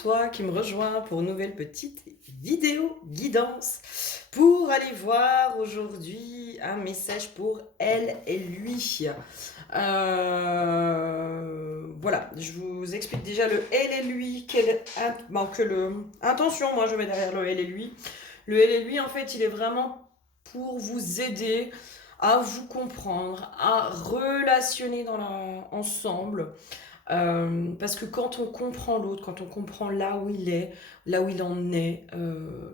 toi qui me rejoins pour une nouvelle petite vidéo guidance pour aller voir aujourd'hui un message pour elle et lui. Voilà, je vous explique déjà le elle et lui, intention, moi je mets derrière le elle et lui. Le elle et lui, en fait, il est vraiment pour vous aider à vous comprendre, à relationner ensemble. Parce que quand on comprend l'autre, quand on comprend là où il est, là où il en est,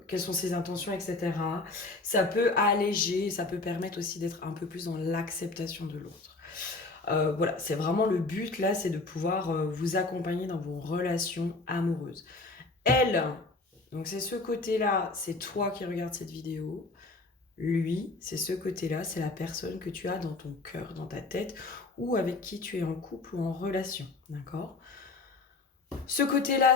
quelles sont ses intentions, etc., ça peut alléger, ça peut permettre aussi d'être un peu plus dans l'acceptation de l'autre. Voilà, c'est vraiment le but là, c'est de pouvoir vous accompagner dans vos relations amoureuses. Elle, donc c'est ce côté-là, c'est toi qui regardes cette vidéo. Lui, c'est ce côté-là, c'est la personne que tu as dans ton cœur, dans ta tête, ou avec qui tu es en couple ou en relation, d'accord? Ce côté-là,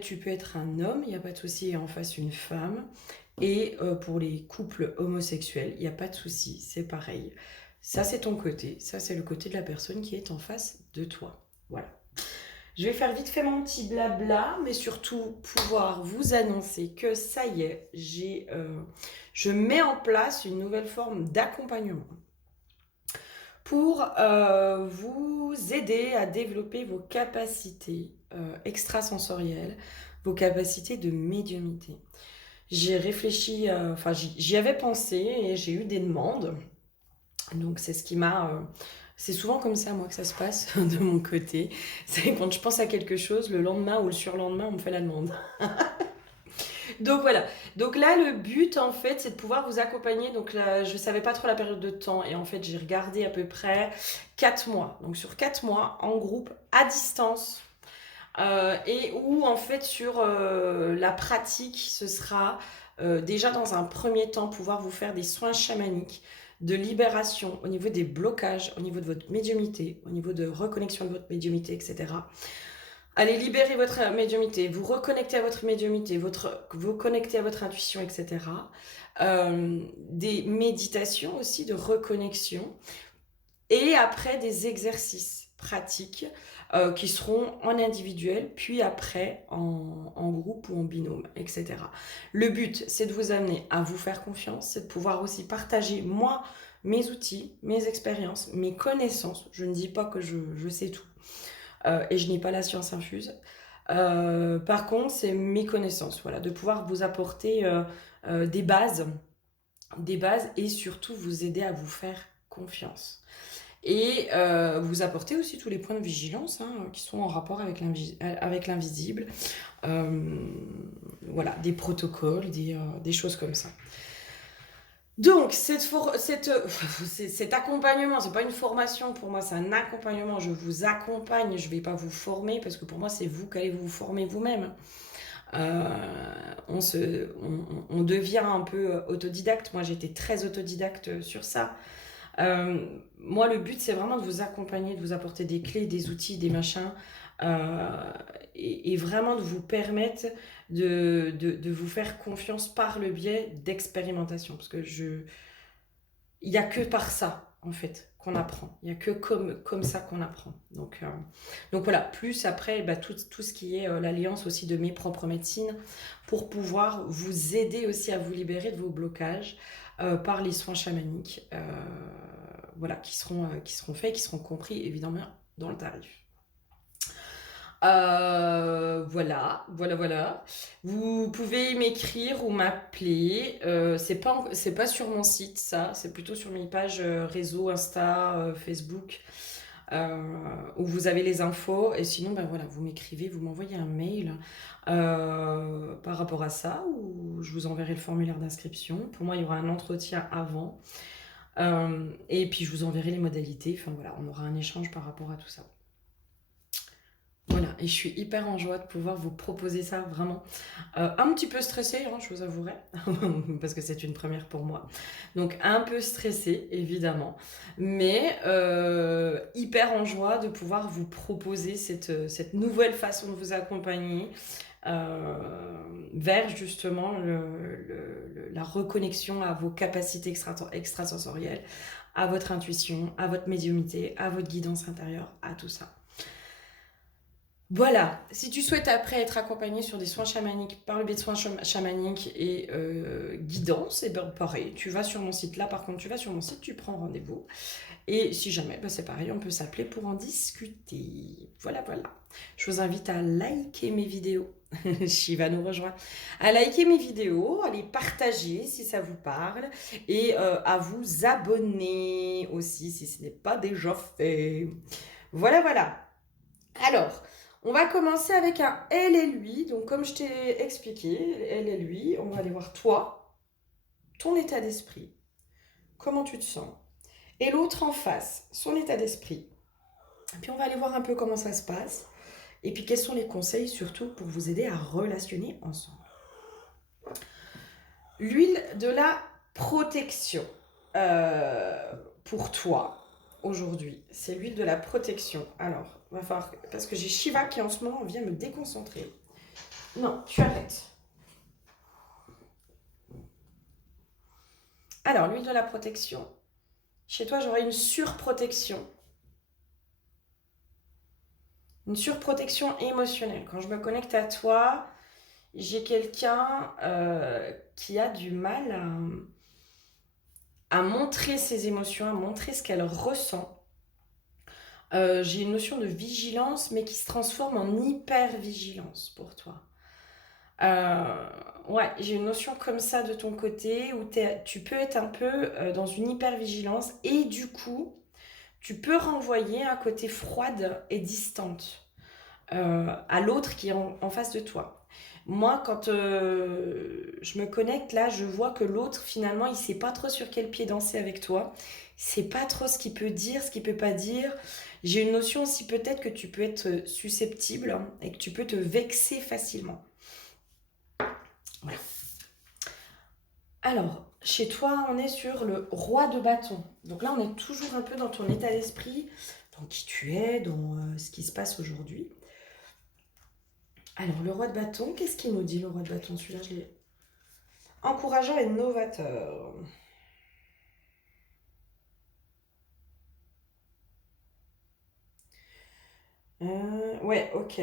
tu peux être un homme, il n'y a pas de souci, et en face une femme. Et pour les couples homosexuels, il n'y a pas de souci, c'est pareil. Ça, c'est ton côté, ça, c'est le côté de la personne qui est en face de toi. Voilà. Je vais faire vite fait mon petit blabla, mais surtout pouvoir vous annoncer que ça y est, je mets en place une nouvelle forme d'accompagnement pour vous aider à développer vos capacités extrasensorielles, vos capacités de médiumnité. J'ai réfléchi, j'y avais pensé et j'ai eu des demandes. Donc c'est ce qui m'a... c'est souvent comme ça, moi, que ça se passe de mon côté. C'est quand je pense à quelque chose, le lendemain ou le surlendemain, on me fait la demande. Donc voilà. Donc là, le but, en fait, c'est de pouvoir vous accompagner. Donc là, je ne savais pas trop la période de temps. Et en fait, j'ai regardé à peu près 4 mois. Donc sur 4 mois, en groupe, à distance. Et où, en fait, sur la pratique, ce sera déjà dans un premier temps pouvoir vous faire des soins chamaniques de libération au niveau des blocages, au niveau de votre médiumnité, au niveau de reconnexion de votre médiumité, etc. Allez libérer votre médiumité, vous reconnecter à votre médiumité, vous connecter à votre intuition, etc. Des méditations aussi de reconnexion. Et après, des exercices pratiques qui seront en individuel, puis après en groupe ou en binôme, etc. Le but, c'est de vous amener à vous faire confiance, c'est de pouvoir aussi partager, moi, mes outils, mes expériences, mes connaissances. Je ne dis pas que je sais tout et je n'ai pas la science infuse. Par contre, c'est mes connaissances, voilà, de pouvoir vous apporter des bases et surtout vous aider à vous faire confiance. Et vous apportez aussi tous les points de vigilance qui sont en rapport avec l'invisible. Voilà, des protocoles, des choses comme ça. Donc, cet accompagnement, c'est pas une formation pour moi, c'est un accompagnement. Je vous accompagne, je vais pas vous former parce que pour moi, c'est vous qui allez vous former vous-même. Euh, on devient un peu autodidacte. Moi, j'étais très autodidacte sur ça. Moi, le but, c'est vraiment de vous accompagner, de vous apporter des clés, des outils, des machins, euh, et vraiment de vous permettre de vous faire confiance par le biais d'expérimentation. Parce que il n'y a que par ça, en fait, qu'on apprend. Il n'y a que comme ça qu'on apprend. Donc voilà, plus après, tout ce qui est l'alliance aussi de mes propres médecines, pour pouvoir vous aider aussi à vous libérer de vos blocages par les soins chamaniques. Voilà, qui seront faits, qui seront compris évidemment dans le tarif. Voilà. Vous pouvez m'écrire ou m'appeler. C'est pas sur mon site, ça. C'est plutôt sur mes pages réseau, Insta, Facebook, euh, où vous avez les infos. Et sinon, voilà, vous m'écrivez, vous m'envoyez un mail par rapport à ça, ou je vous enverrai le formulaire d'inscription. Pour moi, il y aura un entretien avant. Et puis je vous enverrai les modalités. Enfin voilà, on aura un échange par rapport à tout ça. Voilà, et je suis hyper en joie de pouvoir vous proposer ça, vraiment. Un petit peu stressée, je vous avouerai, parce que c'est une première pour moi. Donc un peu stressée, évidemment, mais hyper en joie de pouvoir vous proposer cette nouvelle façon de vous accompagner vers justement la reconnexion à vos capacités extrasensorielles, à votre intuition, à votre médiumnité, à votre guidance intérieure, à tout ça. Voilà, si tu souhaites après être accompagné sur des soins chamaniques par le biais de soins chamaniques et guidance, et ben pareil, tu vas sur mon site. Là, par contre, tu vas sur mon site, tu prends rendez-vous. Et si jamais, ben c'est pareil, on peut s'appeler pour en discuter. Voilà, voilà. Je vous invite à liker mes vidéos. Shiva nous rejoint. À liker mes vidéos, à les partager si ça vous parle et à vous abonner aussi si ce n'est pas déjà fait. Voilà, voilà. Alors, on va commencer avec un elle et lui. Donc, comme je t'ai expliqué, elle et lui, on va aller voir toi, ton état d'esprit, comment tu te sens, et l'autre en face, son état d'esprit. Et puis, on va aller voir un peu comment ça se passe, et puis quels sont les conseils surtout pour vous aider à relationner ensemble. L'huile de la protection pour toi aujourd'hui, c'est l'huile de la protection. Alors, va falloir parce que j'ai Shiva qui en ce moment vient me déconcentrer. Non, tu arrêtes. Alors, l'huile de la protection. Chez toi, j'aurais une surprotection. Une surprotection émotionnelle. Quand je me connecte à toi, j'ai quelqu'un qui a du mal à montrer ses émotions, à montrer ce qu'elle ressent. J'ai une notion de vigilance, mais qui se transforme en hyper-vigilance pour toi. Euh, ouais, j'ai une notion comme ça de ton côté où tu peux être un peu dans une hyper-vigilance et du coup, tu peux renvoyer un côté froide et distante à l'autre qui est en face de toi. Moi, quand je me connecte, là, je vois que l'autre, finalement, il sait pas trop sur quel pied danser avec toi. Il sait pas trop ce qu'il peut dire, ce qu'il peut pas dire. J'ai une notion aussi peut-être que tu peux être susceptible hein, et que tu peux te vexer facilement. Voilà. Alors, chez toi, on est sur le roi de bâton. Donc là, on est toujours un peu dans ton état d'esprit, dans qui tu es, dans ce qui se passe aujourd'hui. Alors, le roi de bâton, qu'est-ce qu'il nous dit, le roi de bâton? Celui-là, je l'ai. Encourageant et novateur. Ouais, ok.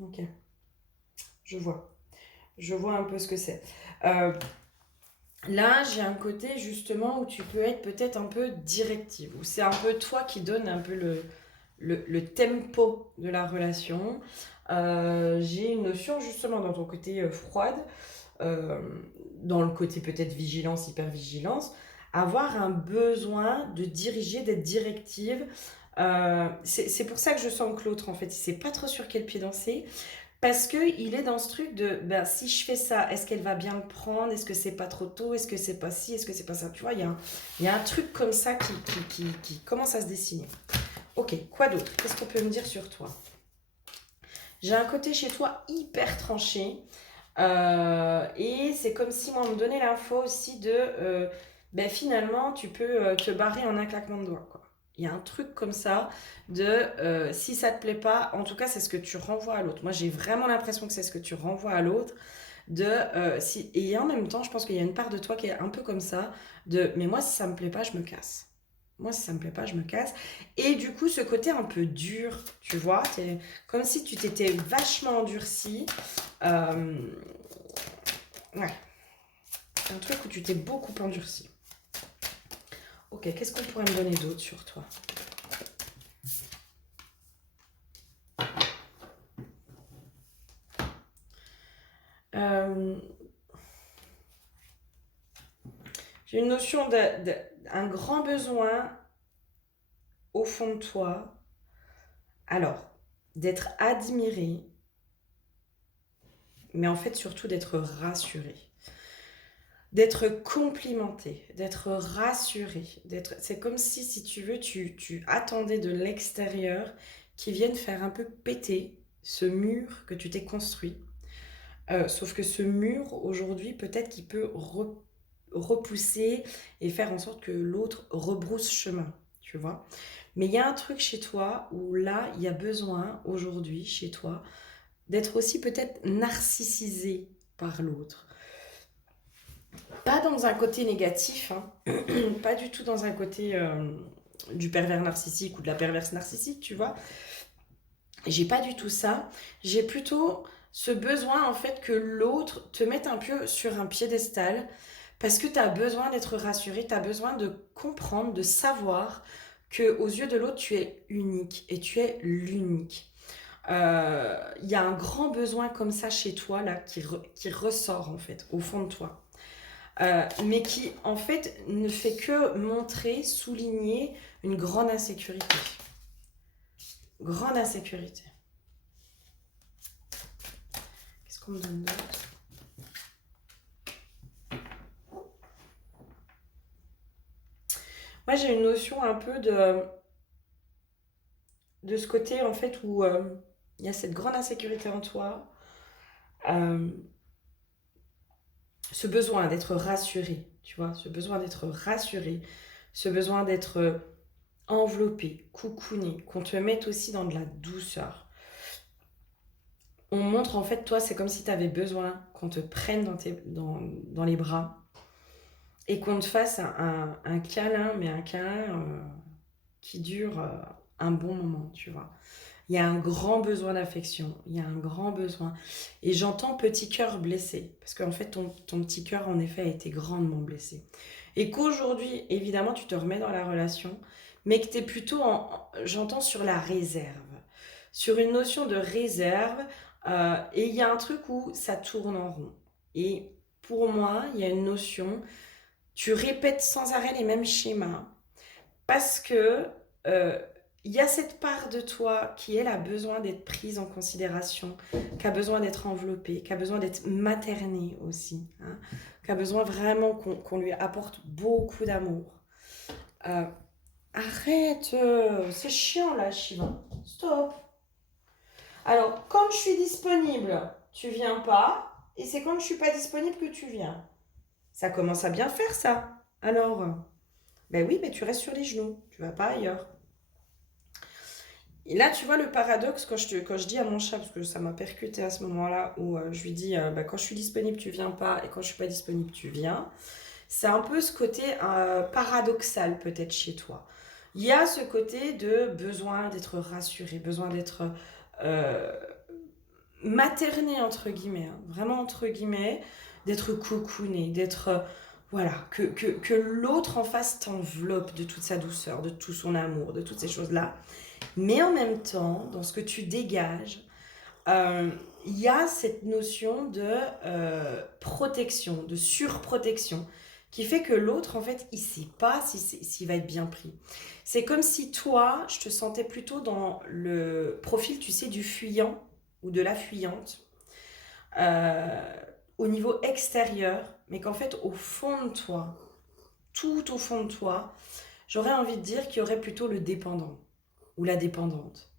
Ok, je vois. Je vois un peu ce que c'est. Euh, Là, j'ai un côté justement où tu peux être peut-être un peu directive, où c'est un peu toi qui donne un peu le tempo de la relation. J'ai une notion justement dans ton côté froide, euh, dans le côté peut-être vigilance, hyper-vigilance, avoir un besoin de diriger, d'être directive. C'est pour ça que je sens que l'autre, en fait, il sait pas trop sur quel pied danser. Parce qu'il est dans ce truc de, ben, si je fais ça, est-ce qu'elle va bien le prendre? Est-ce que c'est pas trop tôt? Est-ce que c'est pas ci? Est-ce que c'est pas ça? Tu vois, il y a un truc comme ça qui commence à se dessiner. Ok, quoi d'autre? Qu'est-ce qu'on peut me dire sur toi? J'ai un côté chez toi hyper tranché. Et c'est comme si moi, on me donnait l'info aussi de, ben, finalement, tu peux te barrer en un claquement de doigts, quoi. Il y a un truc comme ça de si ça te plaît pas, en tout cas, c'est ce que tu renvoies à l'autre. Moi, j'ai vraiment l'impression que c'est ce que tu renvoies à l'autre. De, si, et en même temps, je pense qu'il y a une part de toi qui est un peu comme ça, de mais moi, si ça me plaît pas, je me casse. Moi, si ça me plaît pas, je me casse. Et du coup, ce côté un peu dur, tu vois, comme si tu t'étais vachement endurci. Euh, ouais, un truc où tu t'es beaucoup endurci. Ok, qu'est-ce qu'on pourrait me donner d'autre sur toi? Euh, j'ai une notion d'un grand besoin au fond de toi. Alors, d'être admiré, mais en fait surtout d'être rassuré. D'être complimenté, d'être rassuré, c'est comme si tu veux, tu attendais de l'extérieur qui vienne faire un peu péter ce mur que tu t'es construit. Sauf que ce mur, aujourd'hui, peut-être qu'il peut repousser et faire en sorte que l'autre rebrousse chemin, tu vois. Mais il y a un truc chez toi où là, il y a besoin, aujourd'hui, chez toi, d'être aussi peut-être narcissisé par l'autre. Pas dans un côté négatif, hein. Pas du tout dans un côté du pervers narcissique ou de la perverse narcissique, tu vois. J'ai pas du tout ça. J'ai plutôt ce besoin en fait que l'autre te mette un peu sur un piédestal parce que tu as besoin d'être rassuré, tu as besoin de comprendre, de savoir que aux yeux de l'autre tu es unique et tu es l'unique. Il y a un grand besoin comme ça chez toi là qui ressort en fait au fond de toi. Mais qui en fait ne fait que montrer, souligner une grande insécurité. Grande insécurité. Qu'est-ce qu'on me donne d'autre? Moi, j'ai une notion un peu de ce côté, en fait, où il y a cette grande insécurité en toi, euh, ce besoin d'être rassuré, tu vois, ce besoin d'être rassuré, ce besoin d'être enveloppé, coucouné, qu'on te mette aussi dans de la douceur. On montre, en fait, toi, c'est comme si tu avais besoin qu'on te prenne dans les bras et qu'on te fasse un câlin, mais un câlin qui dure un bon moment, tu vois. Il y a un grand besoin d'affection, il y a un grand besoin. Et j'entends petit cœur blessé, parce qu'en fait, ton petit cœur, en effet, a été grandement blessé. Et qu'aujourd'hui, évidemment, tu te remets dans la relation, mais que tu es plutôt, j'entends, sur la réserve, sur une notion de réserve, et il y a un truc où ça tourne en rond. Et pour moi, il y a une notion, tu répètes sans arrêt les mêmes schémas, parce que euh, il y a cette part de toi qui, elle, a besoin d'être prise en considération, qui a besoin d'être enveloppée, qui a besoin d'être maternée aussi, hein, qui a besoin vraiment qu'on lui apporte beaucoup d'amour. Euh, Arrête, c'est chiant là, Shiva. Stop. Alors, quand je suis disponible, tu viens pas, et c'est quand je suis pas disponible que tu viens. Ça commence à bien faire ça. Alors, ben oui, mais tu restes sur les genoux, tu vas pas ailleurs. Et là, tu vois le paradoxe quand je dis à mon chat, parce que ça m'a percuté à ce moment-là, où je lui dis bah, quand je suis disponible, tu viens pas, et quand je suis pas disponible, tu viens. C'est un peu ce côté paradoxal peut-être chez toi. Il y a ce côté de besoin d'être rassuré, besoin d'être euh, materné, entre guillemets, hein, vraiment entre guillemets, d'être cocooné, d'être. Voilà, que l'autre en face t'enveloppe de toute sa douceur, de tout son amour, de toutes ces choses-là. Mais en même temps, dans ce que tu dégages, euh, il y a cette notion de protection, de surprotection, qui fait que l'autre, en fait, il ne sait pas s'il va être bien pris. C'est comme si toi, je te sentais plutôt dans le profil, tu sais, du fuyant ou de la fuyante, euh, au niveau extérieur, mais qu'en fait, au fond de toi, tout au fond de toi, j'aurais envie de dire qu'il y aurait plutôt le dépendant ou la dépendante.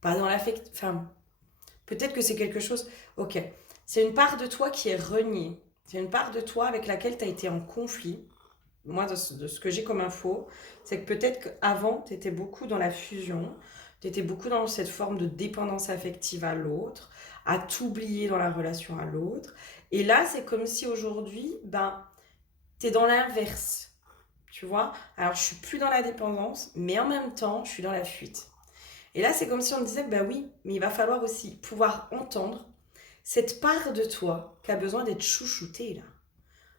Pas dans l'affect. Enfin, peut-être que c'est quelque chose. Ok. C'est une part de toi qui est reniée. C'est une part de toi avec laquelle tu as été en conflit. Moi, de ce que j'ai comme info, c'est que peut-être qu'avant, tu étais beaucoup dans la fusion. Tu étais beaucoup dans cette forme de dépendance affective à l'autre, à t'oublier dans la relation à l'autre. Et là, c'est comme si aujourd'hui, ben, tu es dans l'inverse. Tu vois? Alors, je suis plus dans la dépendance, mais en même temps, je suis dans la fuite. Et là, c'est comme si on me disait, bah oui, mais il va falloir aussi pouvoir entendre cette part de toi qui a besoin d'être chouchoutée, là.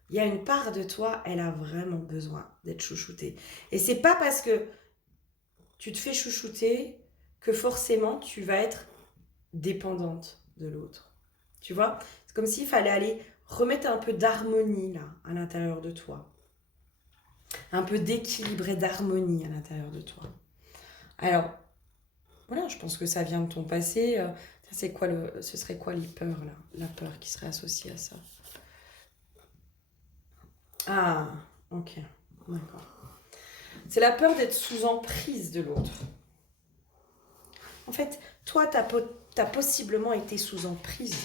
Il y a une part de toi, elle a vraiment besoin d'être chouchoutée. Et c'est pas parce que tu te fais chouchouter que forcément tu vas être dépendante de l'autre. Tu vois? C'est comme s'il fallait aller remettre un peu d'harmonie, là, à l'intérieur de toi. Un peu d'équilibre et d'harmonie à l'intérieur de toi. Alors, voilà, je pense que ça vient de ton passé. C'est quoi ce serait quoi les peurs là? La peur qui serait associée à ça. Ah, ok, d'accord. C'est la peur d'être sous emprise de l'autre. En fait, toi, t'as possiblement été sous emprise.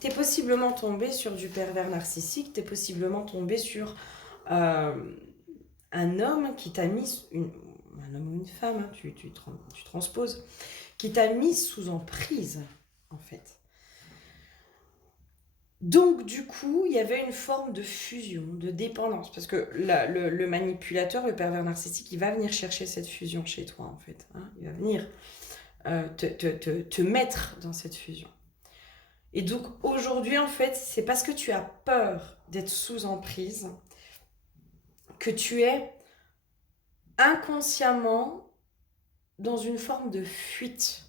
T'es possiblement tombé sur du pervers narcissique. T'es possiblement tombé sur euh, un homme qui t'a mis un homme ou une femme, hein, tu transposes, qui t'a mis sous emprise, en fait. Donc, du coup, il y avait une forme de fusion, de dépendance. Parce que le manipulateur, le pervers narcissique, il va venir chercher cette fusion chez toi, en fait, hein. Il va venir te mettre dans cette fusion. Et donc aujourd'hui, en fait, c'est parce que tu as peur d'être sous emprise que tu es inconsciemment dans une forme de fuite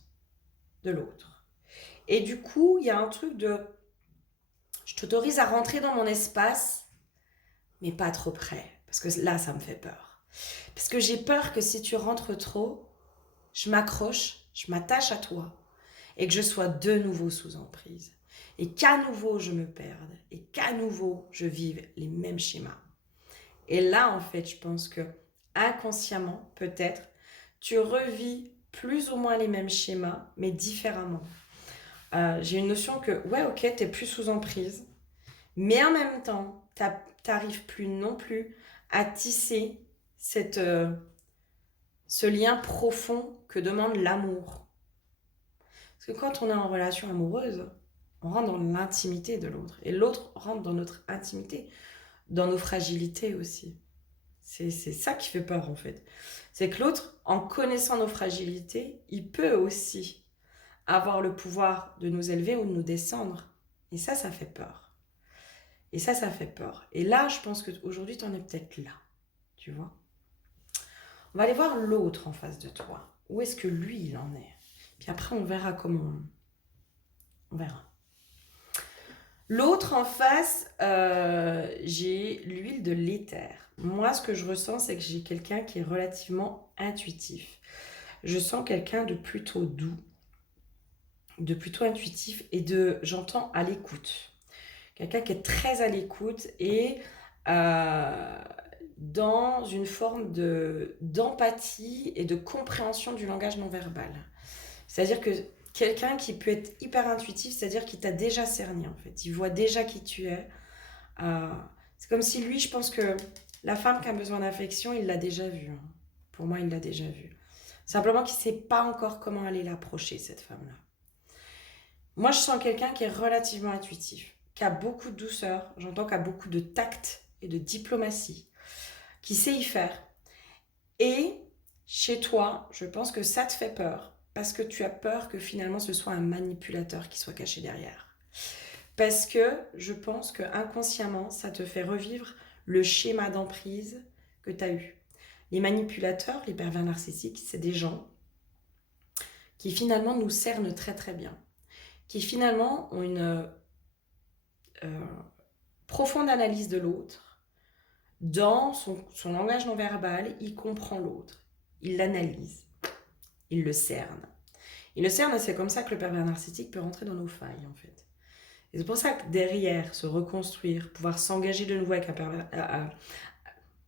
de l'autre. Et du coup, il y a un truc de je t'autorise à rentrer dans mon espace, mais pas trop près. Parce que là, ça me fait peur. Parce que j'ai peur que si tu rentres trop, je m'accroche, je m'attache à toi et que je sois de nouveau sous emprise. Et qu'à nouveau, je me perde. Et qu'à nouveau, je vive les mêmes schémas. Et là, en fait, je pense que inconsciemment, peut-être, tu revis plus ou moins les mêmes schémas, mais différemment. J'ai une notion que, ouais, ok, t'es plus sous emprise, mais en même temps, t'arrives plus non plus à tisser ce lien profond que demande l'amour. Parce que quand on est en relation amoureuse, on rentre dans l'intimité de l'autre. Et l'autre rentre dans notre intimité, dans nos fragilités aussi. C'est ça qui fait peur en fait. C'est que l'autre, en connaissant nos fragilités, il peut aussi avoir le pouvoir de nous élever ou de nous descendre. Et ça fait peur. Et ça fait peur. Et là, je pense qu'aujourd'hui, tu en es peut-être là. Tu vois ? On va aller voir l'autre en face de toi. Où est-ce que lui, il en est ? Puis après, on verra comment... On verra. L'autre en face, j'ai l'huile de l'éther. Moi, ce que je ressens, c'est que j'ai quelqu'un qui est relativement intuitif. Je sens quelqu'un de plutôt doux, de plutôt intuitif et j'entends à l'écoute. Quelqu'un qui est très à l'écoute et dans une forme d'empathie et de compréhension du langage non verbal. C'est-à-dire que quelqu'un qui peut être hyper intuitif, c'est-à-dire qu'il t'a déjà cerné en fait. Il voit déjà qui tu es. C'est comme si lui, je pense que la femme qui a besoin d'affection, il l'a déjà vue. Hein. Pour moi, il l'a déjà vue. Simplement qu'il ne sait pas encore comment aller l'approcher, cette femme-là. Moi, je sens quelqu'un qui est relativement intuitif, qui a beaucoup de douceur, j'entends qu'il a beaucoup de tact et de diplomatie, qui sait y faire. Et chez toi, je pense que ça te fait peur, parce que tu as peur que finalement ce soit un manipulateur qui soit caché derrière. Parce que je pense que inconsciemment, ça te fait revivre le schéma d'emprise que tu as eu. Les manipulateurs, les pervers narcissiques, c'est des gens qui finalement nous cernent très très bien, qui finalement ont une profonde analyse de l'autre. Dans son langage non verbal, il comprend l'autre, il l'analyse, il le cerne. Il le cerne et c'est comme ça que le pervers narcissique peut rentrer dans nos failles en fait. Et c'est pour ça que derrière, se reconstruire, pouvoir s'engager de nouveau avec un pervers,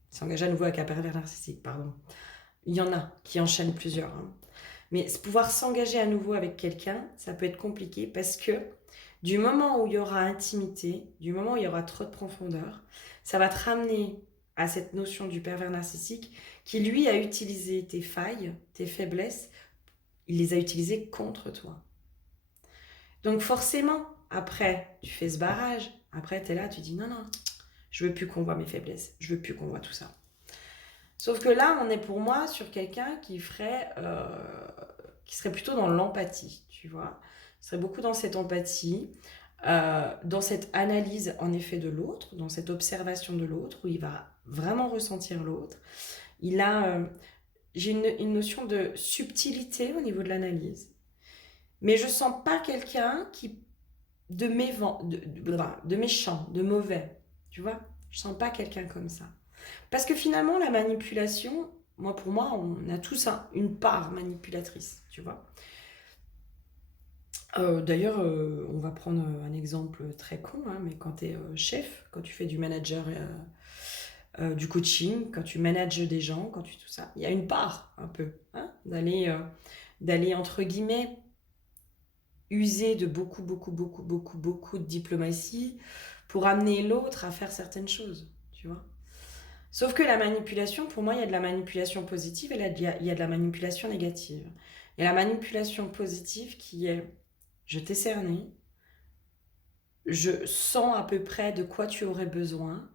s'engager à nouveau avec un pervers narcissique, pardon. Il y en a qui enchaînent plusieurs. Hein. Mais pouvoir s'engager à nouveau avec quelqu'un, ça peut être compliqué parce que du moment où il y aura intimité, du moment où il y aura trop de profondeur, ça va te ramener à cette notion du pervers narcissique qui, lui, a utilisé tes failles, tes faiblesses, il les a utilisées contre toi. Donc forcément, après, tu fais ce barrage. Après, tu es là, tu dis non, je veux plus qu'on voit mes faiblesses. Je veux plus qu'on voit tout ça. Sauf que là, on est pour moi sur quelqu'un qui serait plutôt dans l'empathie, tu vois. Il serait beaucoup dans cette empathie, dans cette analyse en effet de l'autre, dans cette observation de l'autre, où il va vraiment ressentir l'autre. J'ai une notion de subtilité au niveau de l'analyse. Mais je sens pas quelqu'un de méchant, de mauvais, tu vois. Je sens pas quelqu'un comme ça. Parce que finalement, la manipulation, pour moi, on a tous une part manipulatrice, tu vois. D'ailleurs, on va prendre un exemple très con, hein, mais quand tu es chef, quand tu fais du manager, du coaching, quand tu manages des gens, quand tu tout ça, il y a une part un peu hein, d'aller entre guillemets user de beaucoup de diplomatie pour amener l'autre à faire certaines choses, tu vois. Sauf que la manipulation, pour moi, il y a de la manipulation positive et il y a de la manipulation négative. Il y a la manipulation positive qui est je t'ai cerné, je sens à peu près de quoi tu aurais besoin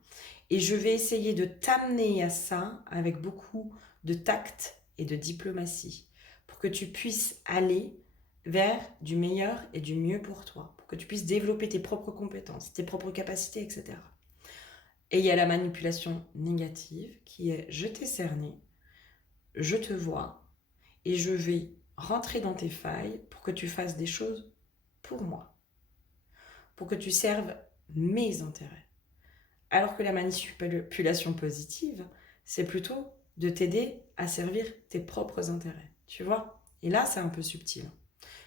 et je vais essayer de t'amener à ça avec beaucoup de tact et de diplomatie pour que tu puisses aller vers du meilleur et du mieux pour toi, pour que tu puisses développer tes propres compétences, tes propres capacités, etc. Et il y a la manipulation négative qui est je t'ai cerné, je te vois et je vais rentrer dans tes failles pour que tu fasses des choses pour moi, pour que tu serves mes intérêts. Alors que la manipulation positive, c'est plutôt de t'aider à servir tes propres intérêts, tu vois. Et là, c'est un peu subtil.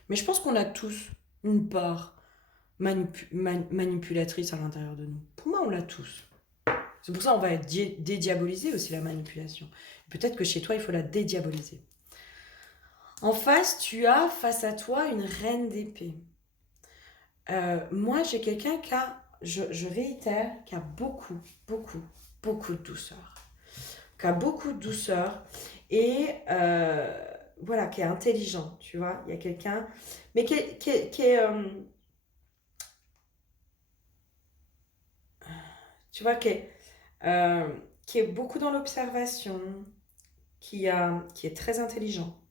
Mais je pense qu'on a tous une part manipulatrice à l'intérieur de nous. Pour moi, on l'a tous. C'est pour ça qu'on va dédiaboliser aussi la manipulation. Peut-être que chez toi, il faut la dédiaboliser. En face, tu as face à toi une reine d'épée. Moi, j'ai quelqu'un qui a, je réitère, qui a beaucoup, beaucoup, beaucoup de douceur. Qui a beaucoup de douceur et voilà, qui est intelligent, tu vois. Il y a quelqu'un, mais tu vois, qui est beaucoup dans l'observation, qui est très intelligent,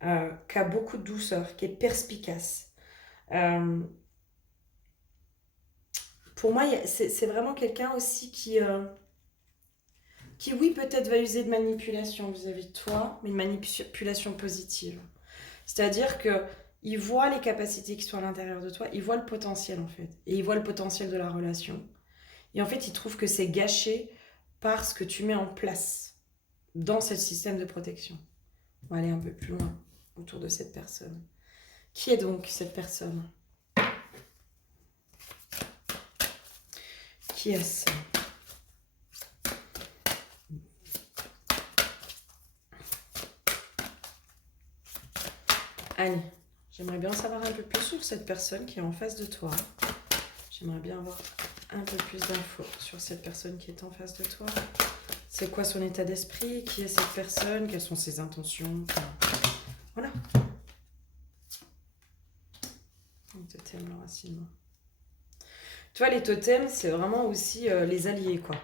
qui a beaucoup de douceur, qui est perspicace. Euh, pour moi, c'est vraiment quelqu'un aussi qui, oui, peut-être va user de manipulation vis-à-vis de toi, mais une manipulation positive. C'est-à-dire que il voit les capacités qui sont à l'intérieur de toi, il voit le potentiel en fait, et il voit le potentiel de la relation. Et en fait, il trouve que c'est gâché par ce que tu mets en place dans ce système de protection. On va aller un peu plus loin autour de cette personne. Qui est donc cette personne? Qui est-ce? Allez, j'aimerais bien en savoir un peu plus sur cette personne qui est en face de toi. J'aimerais bien avoir un peu plus d'infos sur cette personne qui est en face de toi. C'est quoi son état d'esprit? Qui est cette personne? Quelles sont ses intentions? Voilà. Les totems, l'enracinement. Tu vois, les totems, c'est vraiment aussi les alliés, quoi.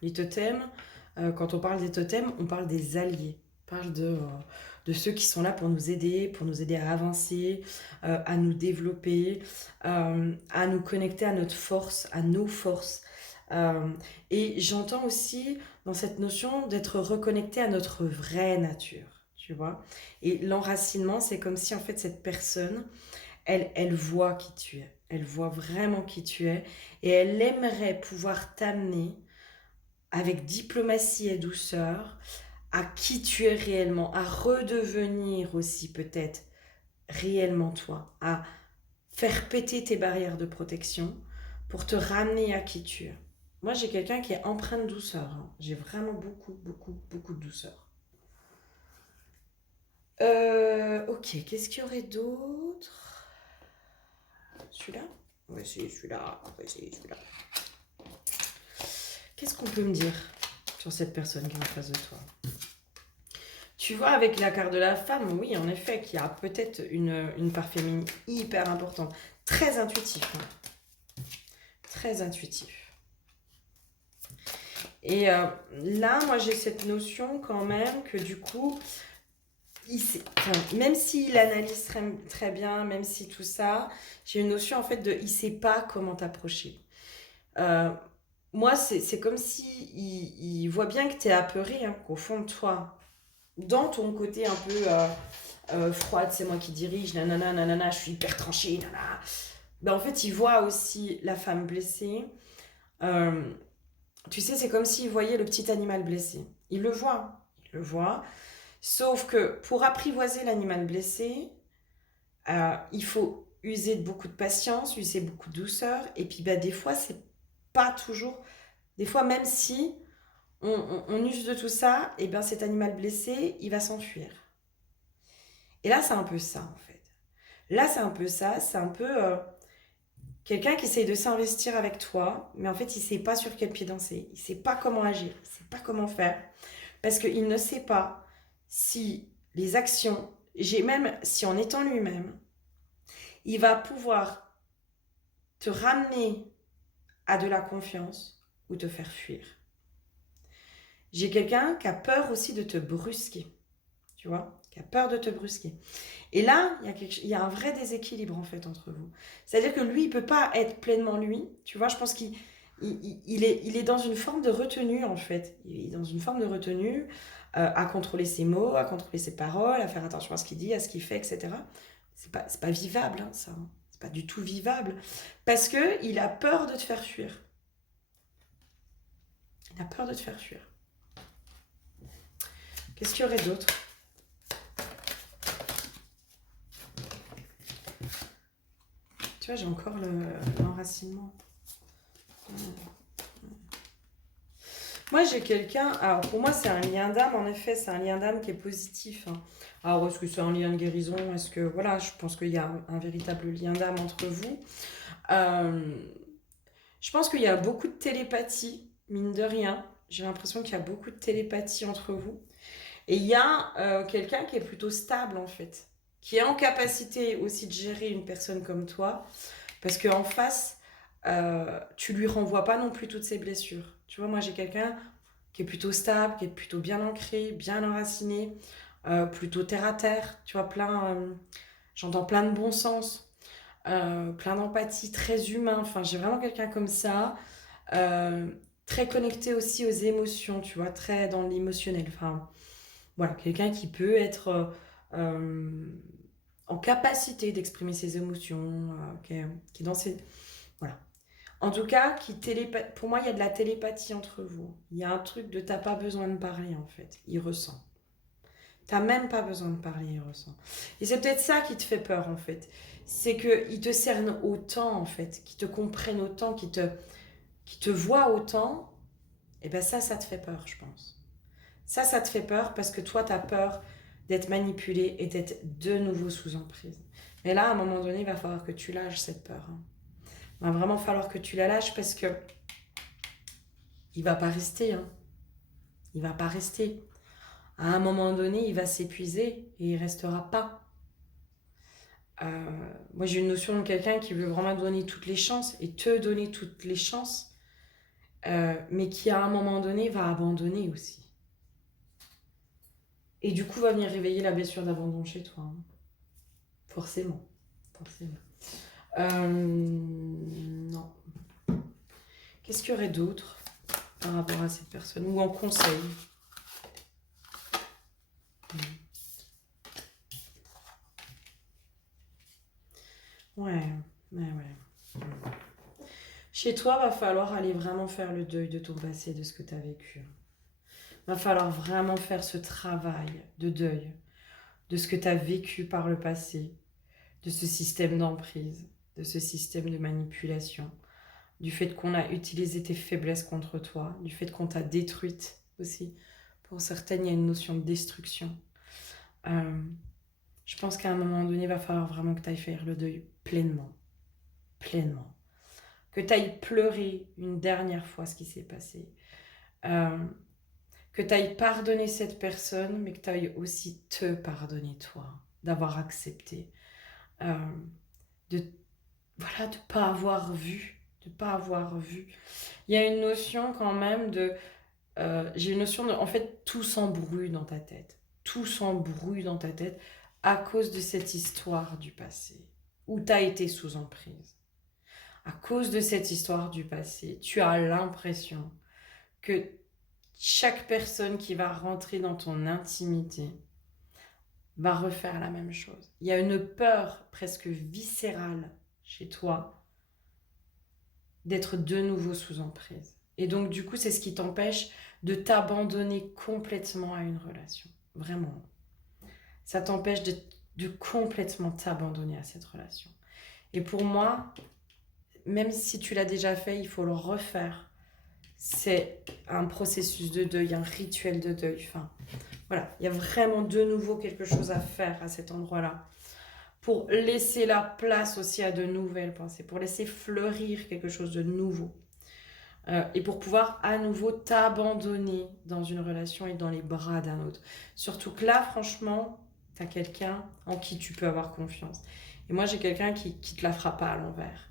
Les totems, quand on parle des totems, on parle des alliés. On parle de ceux qui sont là pour nous aider à avancer, à nous développer, à nous connecter à notre force, à nos forces. Et j'entends aussi dans cette notion d'être reconnecté à notre vraie nature, tu vois. Et l'enracinement, c'est comme si en fait cette personne, elle voit qui tu es. Elle voit vraiment qui tu es et elle aimerait pouvoir t'amener avec diplomatie et douceur à qui tu es réellement, à redevenir aussi peut-être réellement toi, à faire péter tes barrières de protection pour te ramener à qui tu es. Moi, j'ai quelqu'un qui est empreint de douceur. Hein. J'ai vraiment beaucoup, beaucoup, beaucoup de douceur. Ok, qu'est-ce qu'il y aurait d'autre? Celui-là? Ouais, c'est celui-là. Ouais, c'est celui-là. Qu'est-ce qu'on peut me dire sur cette personne qui est en face de toi? Tu vois, avec la carte de la femme, oui, en effet, qu'il y a peut-être une part féminine hyper importante. Très intuitif. Hein. Très intuitif. Et là, moi, j'ai cette notion quand même que du coup, même s'il analyse très, très bien, même si tout ça, j'ai une notion en fait de il sait pas comment t'approcher. Moi, c'est comme si il voit bien que tu es apeuré, hein, qu'au fond de toi, dans ton côté un peu froide, c'est moi qui dirige, nanana, nanana, je suis hyper tranchée, nanana. Ben, en fait, il voit aussi la femme blessée. Euh, tu sais, c'est comme s'il voyait le petit animal blessé. Il le voit, il le voit. Sauf que pour apprivoiser l'animal blessé, il faut user de beaucoup de patience, user beaucoup de douceur. Et puis, ben, des fois, c'est pas toujours. Des fois, même si on use de tout ça, et bien cet animal blessé, il va s'enfuir. Et là, c'est un peu ça, en fait. Là, c'est un peu ça. C'est un peu quelqu'un qui essaye de s'investir avec toi, mais en fait, il ne sait pas sur quel pied danser. Il ne sait pas comment agir. Il ne sait pas comment faire. Parce qu'il ne sait pas si les actions, même si en étant lui-même, il va pouvoir te ramener à de la confiance ou te faire fuir. J'ai quelqu'un qui a peur aussi de te brusquer, tu vois, qui qui a peur de te brusquer. Et là, il y a un vrai déséquilibre en fait entre vous. C'est-à-dire que lui, il peut pas être pleinement lui. Tu vois, je pense qu'il est dans une forme de retenue en fait. Il est dans une forme de retenue à contrôler ses mots, à contrôler ses paroles, à faire attention à ce qu'il dit, à ce qu'il fait, etc. C'est pas vivable, hein, ça. C'est pas du tout vivable. Parce que il a peur de te faire fuir. Il a peur de te faire fuir. Qu'est-ce qu'il y aurait d'autre? Tu vois, j'ai encore l'enracinement. Moi, j'ai quelqu'un... Alors, pour moi, c'est un lien d'âme. En effet, c'est un lien d'âme qui est positif. Hein. Alors, est-ce que c'est un lien de guérison? Est-ce que... Voilà, je pense qu'il y a un véritable lien d'âme entre vous. Je pense qu'il y a beaucoup de télépathie, mine de rien. J'ai l'impression qu'il y a beaucoup de télépathie entre vous. Et il y a quelqu'un qui est plutôt stable, en fait. Qui est en capacité aussi de gérer une personne comme toi. Parce qu'en face, tu lui renvoies pas non plus toutes ses blessures. Tu vois, moi, j'ai quelqu'un qui est plutôt stable, qui est plutôt bien ancré, bien enraciné, plutôt terre à terre. Tu vois, j'entends plein de bon sens, plein d'empathie, très humain. Enfin, j'ai vraiment quelqu'un comme ça. Très connecté aussi aux émotions, tu vois, très dans l'émotionnel. Enfin, voilà, quelqu'un qui peut être en capacité d'exprimer ses émotions, qui est dans ses... Voilà. En tout cas, pour moi, il y a de la télépathie entre vous. Il y a un truc de t'as pas besoin de parler, en fait. Il ressent. T'as même pas besoin de parler, il ressent. Et c'est peut-être ça qui te fait peur, en fait. C'est qu'il te cerne autant, en fait, qu'il te comprenne autant, qu'il te voit autant. Et ben ça te fait peur, je pense. Ça te fait peur parce que toi, t'as peur d'être manipulé et d'être de nouveau sous emprise. Mais là, à un moment donné, il va falloir que tu lâches cette peur. Hein. Il va vraiment falloir que tu la lâches parce que il va pas rester. Hein. Il va pas rester. À un moment donné, il va s'épuiser et il restera pas. Moi, j'ai une notion de quelqu'un qui veut vraiment donner toutes les chances et te donner toutes les chances, mais qui à un moment donné va abandonner aussi. Et du coup, va venir réveiller la blessure d'abandon chez toi. Hein. Forcément. Non. Qu'est-ce qu'il y aurait d'autre par rapport à cette personne? Ou en conseil? Ouais. Chez toi, va falloir aller vraiment faire le deuil de ton passé, de ce que tu as vécu. Va falloir vraiment faire ce travail de deuil de ce que tu as vécu par le passé, de ce système d'emprise, de ce système de manipulation, du fait qu'on a utilisé tes faiblesses contre toi, du fait qu'on t'a détruite aussi. Pour certaines, il y a une notion de destruction. Je pense qu'à un moment donné, il va falloir vraiment que tu ailles faire le deuil pleinement. Que tu ailles pleurer une dernière fois ce qui s'est passé. Que tu ailles pardonner cette personne, mais que tu ailles aussi te pardonner toi, d'avoir accepté. De pas avoir vu. Il y a une notion quand même j'ai une notion de... En fait, tout s'embrouille dans ta tête. Tout s'embrouille dans ta tête à cause de cette histoire du passé, où tu as été sous emprise. À cause de cette histoire du passé, tu as l'impression que chaque personne qui va rentrer dans ton intimité va refaire la même chose. Il y a une peur presque viscérale chez toi d'être de nouveau sous emprise. Et donc, du coup, c'est ce qui t'empêche de t'abandonner complètement à une relation. Vraiment. Ça t'empêche de complètement t'abandonner à cette relation. Et pour moi, même si tu l'as déjà fait, il faut le refaire. C'est un processus de deuil, un rituel de deuil. Enfin, voilà, il y a vraiment de nouveau quelque chose à faire à cet endroit-là. Pour laisser la place aussi à de nouvelles pensées, pour laisser fleurir quelque chose de nouveau. Et pour pouvoir à nouveau t'abandonner dans une relation et dans les bras d'un autre. Surtout que là, franchement, t'as quelqu'un en qui tu peux avoir confiance. Et moi, j'ai quelqu'un qui te la fera pas à l'envers.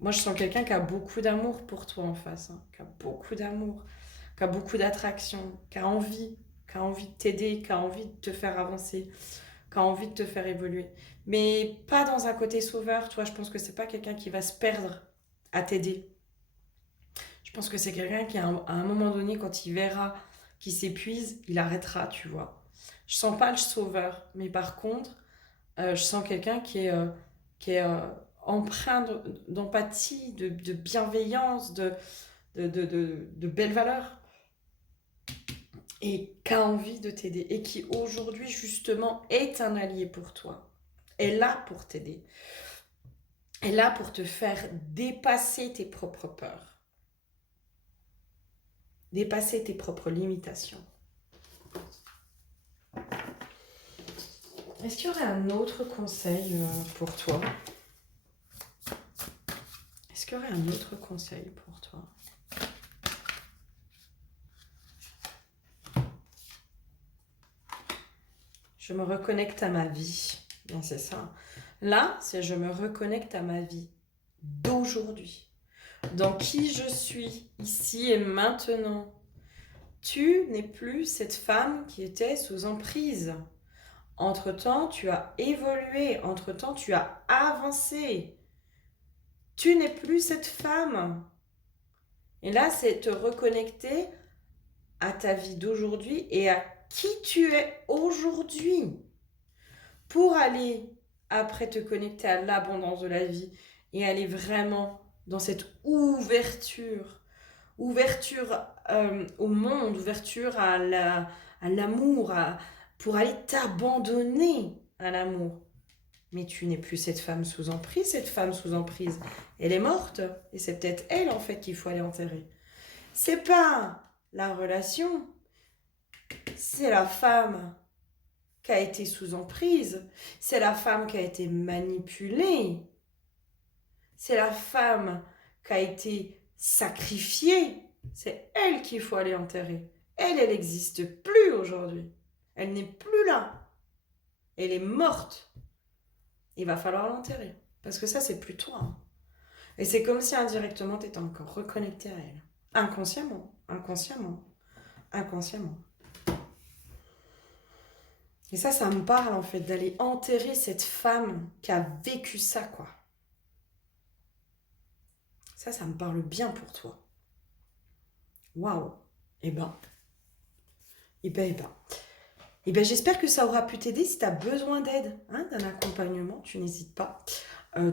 Moi, je sens quelqu'un qui a beaucoup d'amour pour toi en face, hein, qui a beaucoup d'amour, qui a beaucoup d'attraction, qui a envie qui a envie de t'aider, qui a envie de te faire avancer, qui a envie de te faire évoluer. Mais pas dans un côté sauveur, tu vois, je pense que c'est pas quelqu'un qui va se perdre à t'aider. Je pense que c'est quelqu'un qui, à un moment donné, quand il verra qu'il s'épuise, il arrêtera, tu vois. Je sens pas le sauveur, mais par contre, je sens quelqu'un qui est empreint d'empathie, de bienveillance, de belles valeurs, et qui a envie de t'aider, et qui aujourd'hui, justement, est un allié pour toi, est là pour t'aider, est là pour te faire dépasser tes propres peurs, dépasser tes propres limitations. Est-ce qu'il y aurait un autre conseil pour toi? Est-ce qu'il y aurait un autre conseil pour toi? Je me reconnecte à ma vie. Bien, c'est ça. Là, c'est je me reconnecte à ma vie d'aujourd'hui. Dans qui je suis, ici et maintenant. Tu n'es plus cette femme qui était sous emprise. Entre-temps, tu as évolué. Entre-temps, tu as avancé. Tu n'es plus cette femme. Et là, c'est te reconnecter à ta vie d'aujourd'hui et à qui tu es aujourd'hui. Pour aller après te connecter à l'abondance de la vie et aller vraiment dans cette ouverture au monde, ouverture à l'amour, pour aller t'abandonner à l'amour. Mais tu n'es plus cette femme sous emprise, elle est morte, et c'est peut-être elle en fait qu'il faut aller enterrer. C'est pas la relation, c'est la femme qui a été sous emprise, c'est la femme qui a été manipulée, c'est la femme qui a été sacrifiée. C'est elle qu'il faut aller enterrer. Elle n'existe plus aujourd'hui. Elle n'est plus là. Elle est morte. Il va falloir l'enterrer. Parce que ça, c'est plus toi. Hein. Et c'est comme si indirectement, tu étais encore reconnecté à elle. Inconsciemment. Et ça me parle en fait, d'aller enterrer cette femme qui a vécu ça, quoi. Ça me parle bien pour toi. Waouh. Eh ben, j'espère que ça aura pu t'aider. Si tu as besoin d'aide, hein, d'un accompagnement, tu n'hésites pas.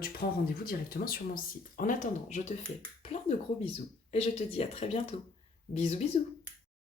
Tu prends rendez-vous directement sur mon site. En attendant, je te fais plein de gros bisous et je te dis à très bientôt. Bisous, bisous.